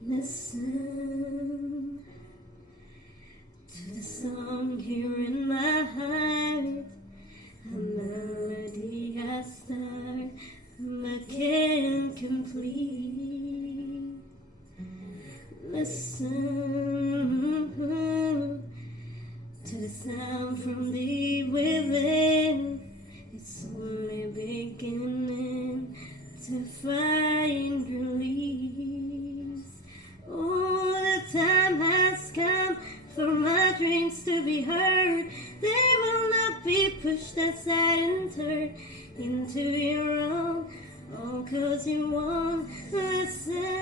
Listen to the song here in my heart, a melody I start but can't complete. Listen to the sound from deep within. It's only beginning to find release. Oh, the time has come for my dreams to be heard. They will not be pushed aside and turned into your own. All 'cause you won't listen.